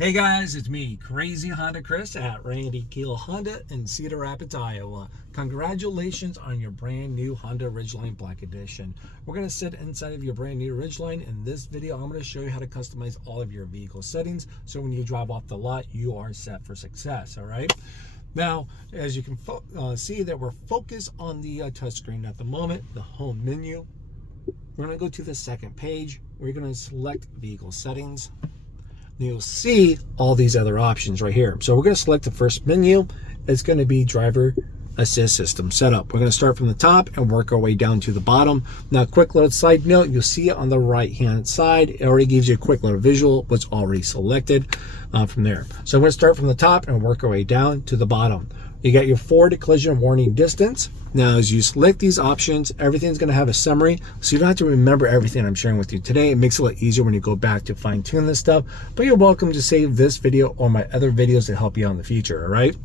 Hey guys, it's me, Crazy Honda Chris at Randy Kuehl Honda in Cedar Rapids, Iowa. Congratulations on your brand new Honda Ridgeline Black Edition. We're going to sit inside of your brand new Ridgeline. In this video, I'm going to show you how to customize all of your vehicle settings so when you drive off the lot, you are set for success, all right? Now, as you can see that we're focused on the touchscreen at the moment, the home menu. We're going to go to the second page. We're going to select vehicle settings. You'll see all these other options right here. So we're going to select the first menu. It's going to be driver assist system setup. We're going to start from the top and work our way down to the bottom. Now, quick little side note, you'll see it on the right hand side. It already gives you a quick little visual what's already selected from there. So I'm going to start from the top and work our way down to the bottom. You got your forward collision warning distance. Now, as you select these options, everything's going to have a summary, so you don't have to remember everything I'm sharing with you today. It makes it a lot easier when you go back to fine tune this stuff, but you're welcome to save this video or my other videos to help you out in the future, all right?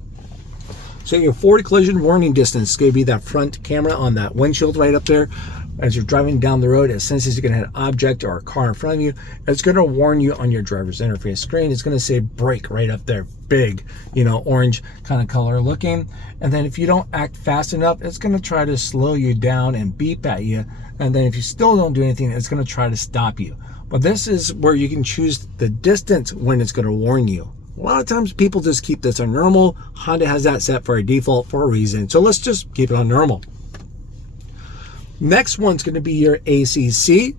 So your forward collision warning distance is going to be that front camera on that windshield right up there. As you're driving down the road, it senses you're going to hit an object or a car in front of you. It's going to warn you on your driver's interface screen. It's going to say brake right up there, big, orange kind of color looking. And then if you don't act fast enough, it's going to try to slow you down and beep at you. And then if you still don't do anything, it's going to try to stop you. But this is where you can choose the distance when it's going to warn you. A lot of times people just keep this on normal. Honda has that set for a default for a reason. So let's just keep it on normal. Next one's going to be your ACC,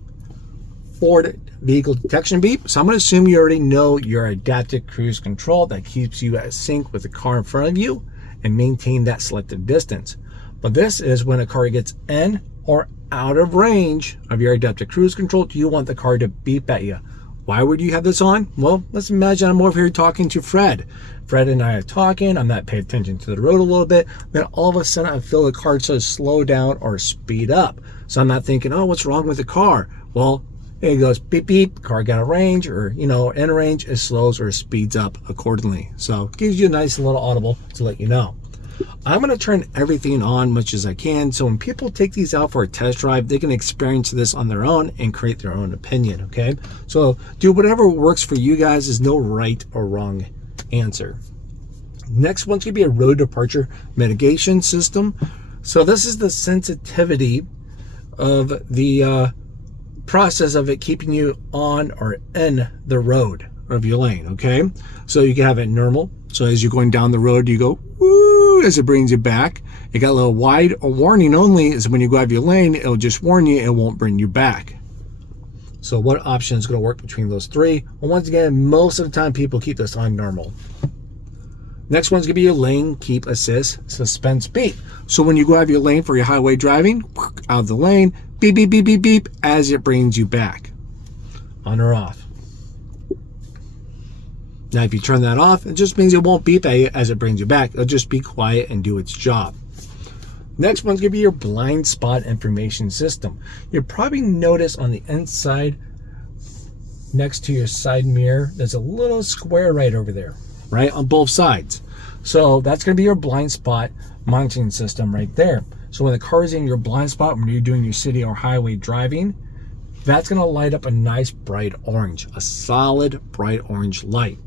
forward vehicle detection beep. So I'm going to assume you already know your adaptive cruise control that keeps you at sync with the car in front of you and maintain that selected distance. But this is when a car gets in or out of range of your adaptive cruise control. Do you want the car to beep at you? Why would you have this on? Well, let's imagine I'm over here talking to Fred. Fred and I are talking. I'm not paying attention to the road a little bit. Then all of a sudden I feel the car says slow down or speed up. So I'm not thinking, oh, what's wrong with the car? Well, it goes beep, beep, car got a range or, in range, it slows or speeds up accordingly. So it gives you a nice little audible to let you know. I'm going to turn everything on much as I can, so when people take these out for a test drive, they can experience this on their own and create their own opinion, okay? So do whatever works for you guys. There's no right or wrong answer. Next one's going to be a road departure mitigation system. So this is the sensitivity of the process of it keeping you on or in the road of your lane, okay? So you can have it normal. So as you're going down the road, you go woo as it brings you back. It got a little wide or warning only is when you go out of your lane, it'll just warn you, it won't bring you back. So what option is going to work between those three? Well, once again, most of the time people keep this on normal. Next one's going to be your lane keep assist suspense beep. So when you go out of your lane for your highway driving, out of the lane, beep, beep, beep, beep, beep, as it brings you back. On or off. Now, if you turn that off, it just means it won't beep at you as it brings you back. It'll just be quiet and do its job. Next one's going to be your blind spot information system. You'll probably notice on the inside, next to your side mirror, there's a little square right over there, right on both sides. So that's going to be your blind spot monitoring system right there. So when the car is in your blind spot, when you're doing your city or highway driving, that's going to light up a nice bright orange, a solid bright orange light.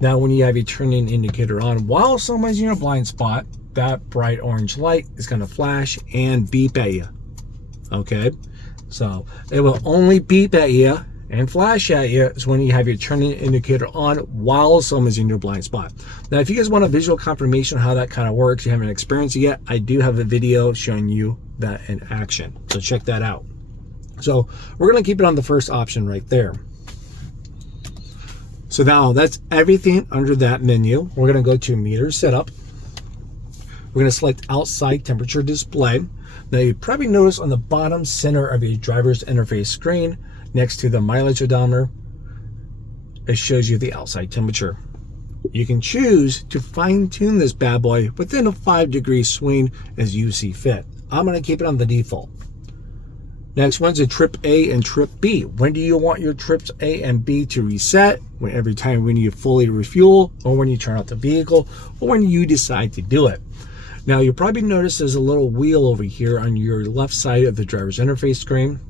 Now, when you have your turning indicator on while someone's in your blind spot, that bright orange light is going to flash and beep at you. Okay, so it will only beep at you and flash at you is when you have your turning indicator on while someone's in your blind spot. Now, if you guys want a visual confirmation of how that kind of works, you haven't experienced it yet, I do have a video showing you that in action. So check that out. So we're going to keep it on the first option right there. So now that's everything under that menu. We're going to go to meter setup. We're going to select outside temperature display. Now you probably notice on the bottom center of your driver's interface screen, next to the mileage odometer, it shows you the outside temperature. You can choose to fine tune this bad boy within a 5-degree swing as you see fit. I'm going to keep it on the default. Next one's a trip A and trip B. When do you want your trips A and B to reset? Every time when you fully refuel, or when you turn off the vehicle, or when you decide to do it. Now, you'll probably notice there's a little wheel over here on your left side of the driver's interface screen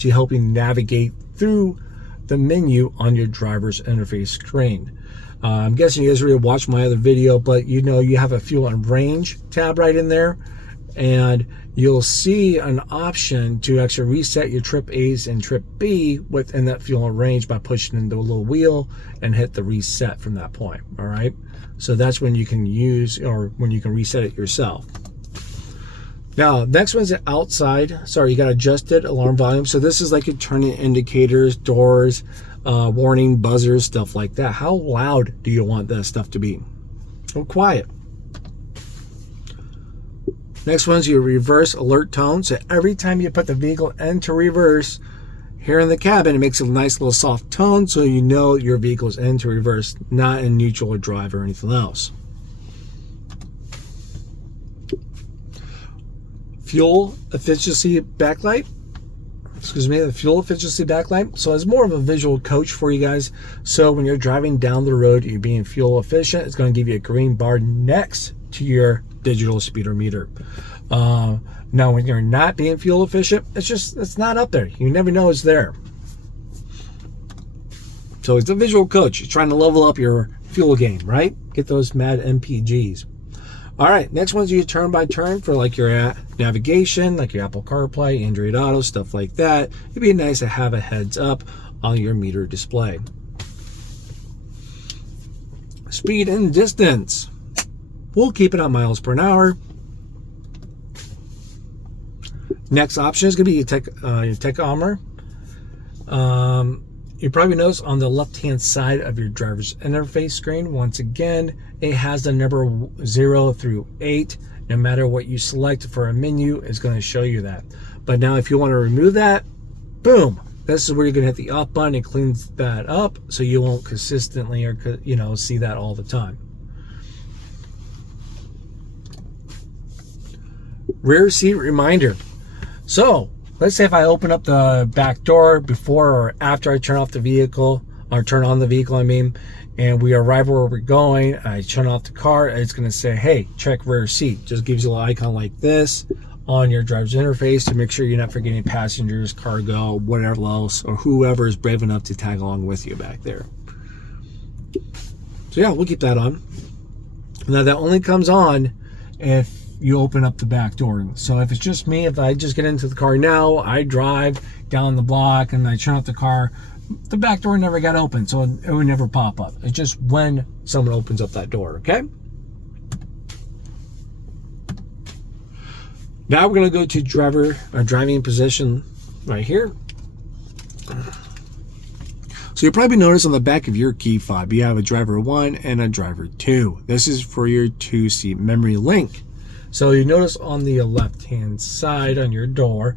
to help you navigate through the menu on your driver's interface screen. I'm guessing you guys already watched my other video, but you know you have a fuel and range tab right in there, and you'll see an option to actually reset your trip A's and trip B within that fuel and range by pushing into a little wheel and hit the reset from that point. All right, so that's when you can use, or when you can reset it yourself. Now, next one's outside. Sorry, you got adjusted alarm volume. So this is like your turning indicators, doors, warning, buzzers, stuff like that. How loud do you want that stuff to be? Or quiet? Next one's your reverse alert tone. So every time you put the vehicle into reverse here in the cabin, it makes a nice little soft tone, so you know your vehicle's into reverse, not in neutral or drive or anything else. Fuel efficiency backlight. Excuse me, the fuel efficiency backlight. So it's more of a visual coach for you guys. So when you're driving down the road, you're being fuel efficient, it's going to give you a green bar next to your digital speedometer. Now, when you're not being fuel efficient, it's not up there. You never know it's there. So it's a visual coach. You're trying to level up your fuel game, right? Get those mad MPGs. All right, next one's your turn by turn for like your navigation, like your Apple CarPlay, Android Auto, stuff like that. It'd be nice to have a heads up on your meter display. Speed and distance. We'll keep it on miles per hour. Next option is going to be your tachometer. You probably notice on the left-hand side of your driver's interface screen, once again, it has the number 0 through 8. No matter what you select for a menu, it's going to show you that. But now if you want to remove that, boom, this is where you're going to hit the off button. It cleans that up so you won't consistently, or see that all the time. Rear seat reminder. So let's say if I open up the back door before or after I turn off the vehicle, or turn on the vehicle, and we arrive where we're going, I turn off the car, it's going to say, hey, check rear seat. Just gives you a little icon like this on your driver's interface to make sure you're not forgetting passengers, cargo, whatever else, or whoever is brave enough to tag along with you back there. So yeah, we'll keep that on. Now that only comes on if you open up the back door. So if it's just me, if I just get into the car now, I drive down the block and I turn off the car, the back door never got open, so it would never pop up. It's just when someone opens up that door, okay? Now we're going to go to driving position right here. So you'll probably notice on the back of your key fob, you have a driver 1 and a driver 2. This is for your 2-seat memory link. So you notice on the left-hand side on your door,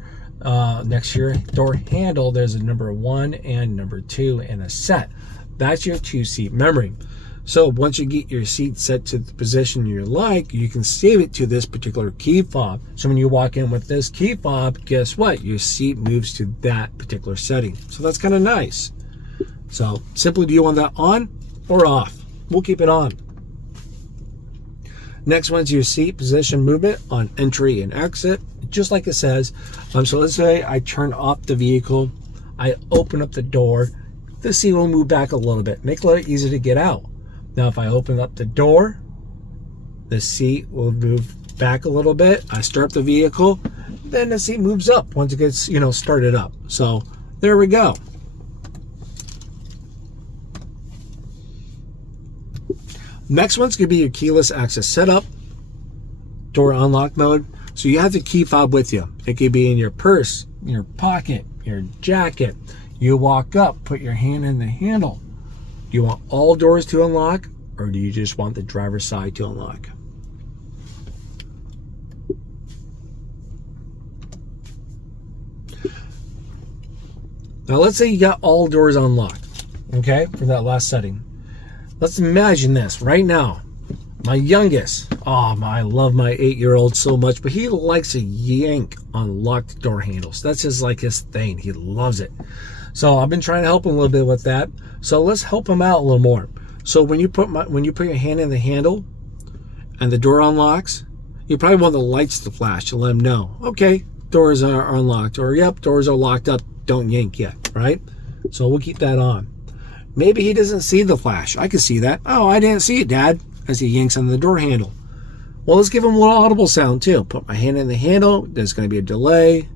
next to your door handle, there's a number 1 and number 2 and a set. That's your 2-seat memory. So once you get your seat set to the position you like, you can save it to this particular key fob. So when you walk in with this key fob, guess what? Your seat moves to that particular setting. So that's kind of nice. So simply, do you want that on or off? We'll keep it on. Next one's your seat position movement on entry and exit, just like it says. So let's say I turn off the vehicle, I open up the door, the seat will move back a little bit, make it a little easier to get out. Now if I open up the door, the seat will move back a little bit. I start the vehicle, then the seat moves up once it gets, started up. So there we go. Next one's going to be your keyless access setup, door unlock mode. So you have the key fob with you. It could be in your purse, your pocket, your jacket. You walk up, put your hand in the handle. Do you want all doors to unlock, or do you just want the driver's side to unlock? Now let's say you got all doors unlocked, okay, for that last setting. Let's imagine this right now. My youngest, I love my 8-year-old so much, but he likes to yank on locked door handles. That's just like his thing. He loves it. So I've been trying to help him a little bit with that. So let's help him out a little more. So when you put your hand in the handle and the door unlocks, you probably want the lights to flash to let him know, okay, doors are unlocked, or yep, doors are locked up, don't yank yet, right? So we'll keep that on. Maybe he doesn't see the flash. I can see that. Oh, I didn't see it, Dad, as he yanks on the door handle. Well, let's give him a little audible sound too. Put my hand in the handle. There's going to be a delay.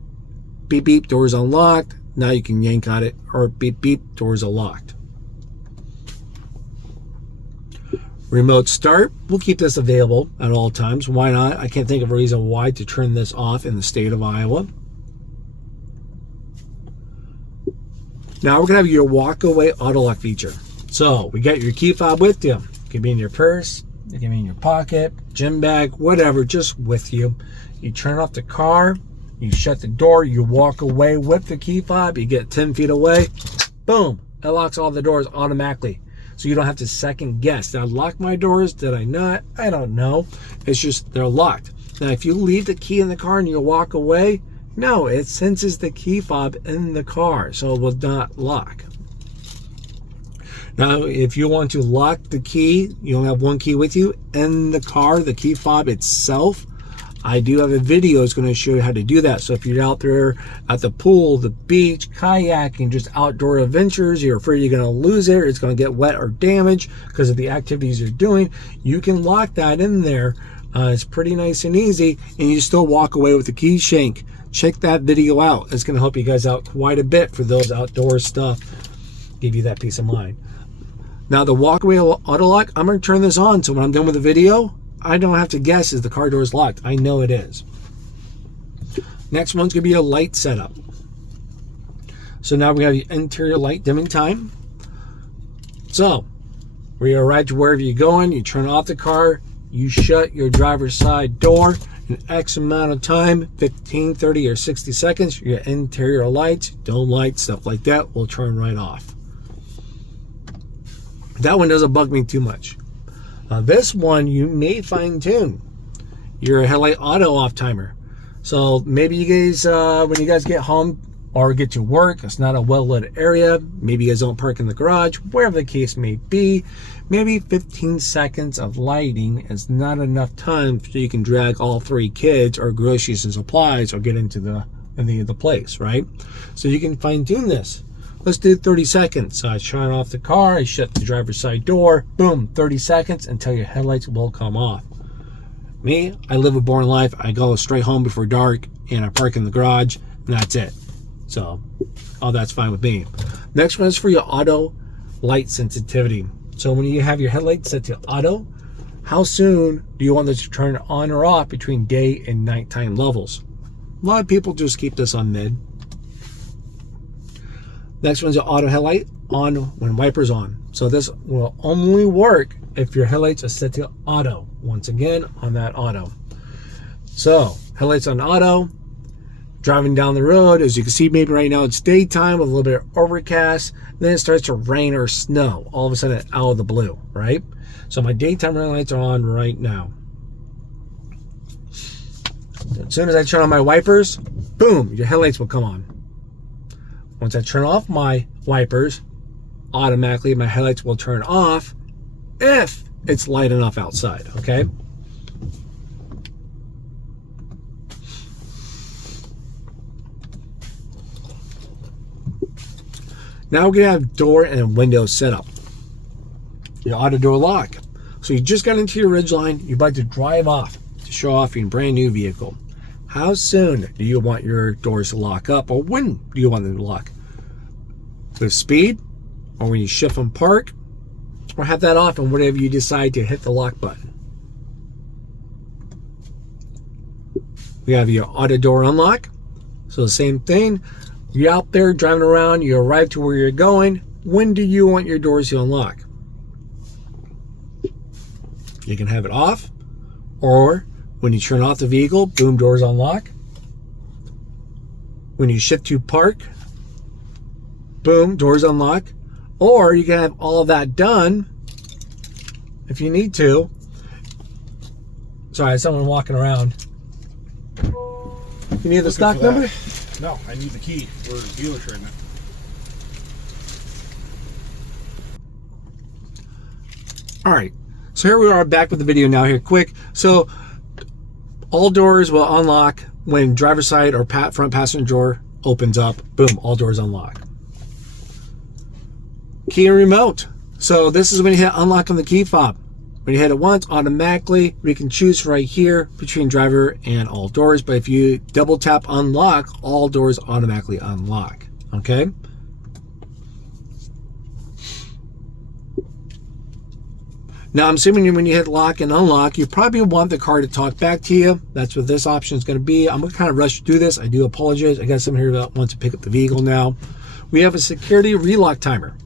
Beep, beep, door's unlocked. Now you can yank on it, or beep, beep, door's unlocked. Remote start. We'll keep this available at all times. Why not? I can't think of a reason why to turn this off in the state of Iowa. Now we're going to have your walk away auto lock feature. So we got your key fob with you. It can be in your purse, it can be in your pocket, gym bag, whatever, just with you. You turn off the car, you shut the door, you walk away with the key fob, you get 10 feet away, boom, it locks all the doors automatically. So you don't have to second guess. Did I lock my doors? Did I not? I don't know. It's just they're locked. Now if you leave the key in the car and you walk away, no, it senses the key fob in the car, so it will not lock. Now, if you want to lock the key, you only have one key with you in the car, the key fob itself, I do have a video that's going to show you how to do that. So if you're out there at the pool, the beach, kayaking, just outdoor adventures, you're afraid you're going to lose it, or it's going to get wet or damaged because of the activities you're doing, you can lock that in there. It's pretty nice and easy, and you still walk away with the key shank. Check that video out. It's going to help you guys out quite a bit for those outdoor stuff. Give you that peace of mind. Now the walkaway auto lock, I'm going to turn this on, so when I'm done with the video, I don't have to guess is the car door is locked. I know it is. Next one's going to be a light setup. So now we have the interior light dimming time. So when you arrive to wherever you're going, you turn off the car, you shut your driver's side door. In X amount of time, 15, 30, or 60 seconds, your interior lights, dome lights, stuff like that will turn right off. That one doesn't bug me too much. This one you may fine tune your headlight auto off timer. So maybe you guys, when you guys get home or get to work, it's not a well-lit area, maybe you guys don't park in the garage, wherever the case may be, maybe 15 seconds of lighting is not enough time so you can drag all 3 kids or groceries and supplies or get into the place, right? So you can fine-tune this. Let's do 30 seconds. I turn off the car, I shut the driver's side door, boom, 30 seconds until your headlights will come off. Me, I live a boring life. I go straight home before dark and I park in the garage, and that's it. So all that's fine with me. Next one is for your auto light sensitivity. So when you have your headlights set to auto, how soon do you want this to turn on or off between day and nighttime levels? A lot of people just keep this on mid. Next one's your auto headlight on when wipers on. So this will only work if your headlights are set to auto. Once again, on that auto. So headlights on auto, driving down the road, as you can see, maybe right now it's daytime with a little bit of overcast, then it starts to rain or snow all of a sudden out of the blue, right? So my daytime running lights are on right now. As soon as I turn on my wipers, boom, your headlights will come on. Once I turn off my wipers, automatically my headlights will turn off if it's light enough outside, okay? Now we're gonna have door and window setup. Your auto door lock. So you just got into your Ridgeline, you're about to drive off to show off your brand new vehicle. How soon do you want your doors to lock up, or when do you want them to lock? With speed, or when you shift from park, or have that off and whenever you decide to hit the lock button. We have your auto door unlock. So the same thing, you're out there driving around, you arrive to where you're going, when do you want your doors to unlock? You can have it off, or when you turn off the vehicle, boom, doors unlock. When you shift to park, boom, doors unlock. Or you can have all of that done if you need to. Sorry, someone walking around. You need the stock number? No, I need the key. We're dealers right now. All right, so here we are back with the video now here, quick. So all doors will unlock when driver's side or front passenger door opens up. Boom, all doors unlock. key and remote. So this is when you hit unlock on the key fob. When you hit it once, automatically we can choose right here between driver and all doors. But if you double tap unlock, all doors automatically unlock. Okay. Now I'm assuming when you hit lock and unlock, you probably want the car to talk back to you. That's what this option is going to be. I'm going to kind of rush through this. I do apologize. I got someone here that wants to pick up the vehicle now. We have a security relock timer.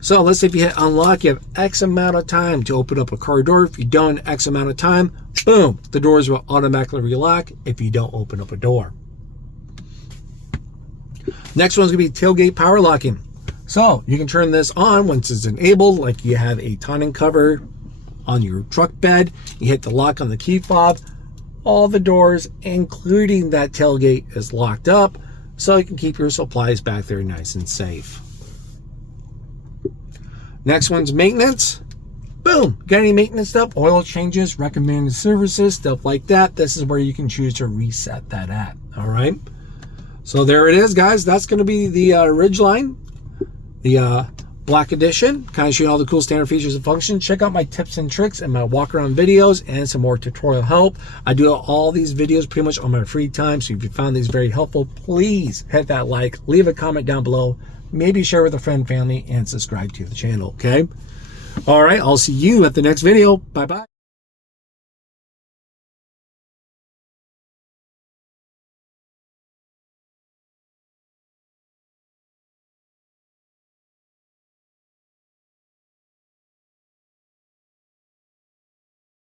So let's say if you hit unlock, you have X amount of time to open up a car door. If you don't, X amount of time, boom, the doors will automatically relock if you don't open up a door. Next one's gonna be tailgate power locking. So you can turn this on once it's enabled, like you have a tonneau cover on your truck bed. You hit the lock on the key fob. All the doors, including that tailgate, is locked up, so you can keep your supplies back there nice and safe. Next one's maintenance. Boom, got any maintenance stuff, oil changes, recommended services, stuff like that. This is where you can choose to reset that at. All right, so there it is, guys. That's going to be the Ridgeline, the Black Edition, kind of showing all the cool standard features and functions. Check out my tips and tricks and my walk around videos and some more tutorial help. I do all these videos pretty much on my free time, so if you found these very helpful, please hit that like, leave a comment down below, maybe share with a friend, family, and subscribe to the channel. Okay, all right, I'll see you at the next video. Bye bye.